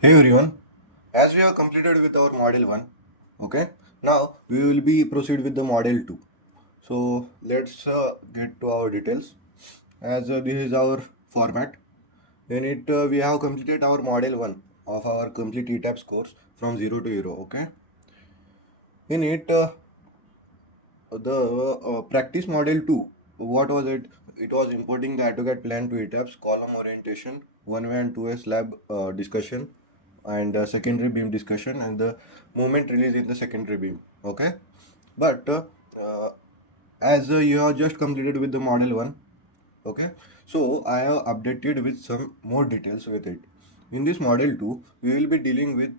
Hey everyone, as we have completed with our model 1, okay, now we will be proceed with the model 2. So let's get to our details. As this is our format, in it we have completed our model 1 of our complete ETABS course from 0 to hero, okay. In it, the practice model 2, what was it? It was importing the AutoCAD plan to ETABS, column orientation, one way and two way slab discussion, and secondary beam discussion, and the moment release in the secondary beam. Okay, but uh, as you have just completed with the model 1, okay, so I have updated with some more details with it. In this model 2, we will be dealing with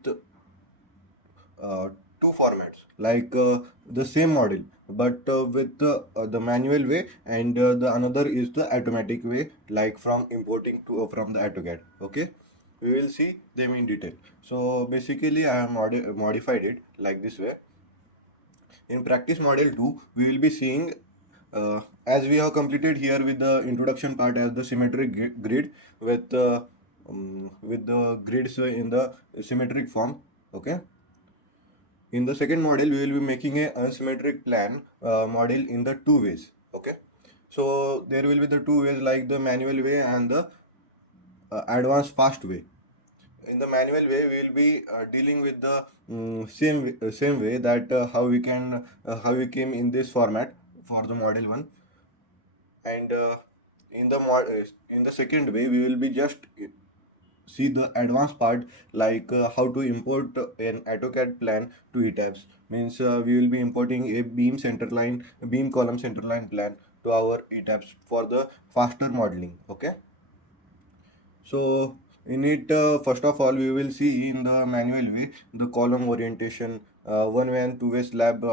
uh, two formats like the same model but with the manual way, and the another is the automatic way, like from importing to from the AutoCAD. Okay, we will see them in detail. So basically I have modified it like this way. In practice model 2 we will be seeing as we have completed here with the introduction part as the symmetric grid with the grids in the symmetric form. Okay, in the second model, we will be making a unsymmetric plan model in the two ways. Okay, so there will be the two ways like the manual way and the advanced fast way. In the manual way, we will be dealing with the same way that how we came in this format for the model 1, and in the second way we will be just see the advanced part, like how to import an AutoCAD plan to ETABS. Means we will be importing a beam column centerline plan to our ETABS for the faster modeling. Okay, so in it, first of all, we will see in the manual way the column orientation, one way and two way slab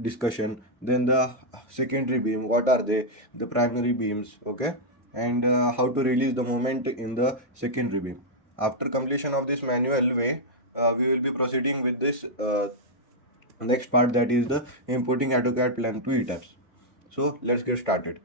discussion, then the secondary beam, what are they, the primary beams, okay, and how to release the moment in the secondary beam. After completion of this manual way, we will be proceeding with this next part, that is the importing AutoCAD plan to ETABS. So let's get started.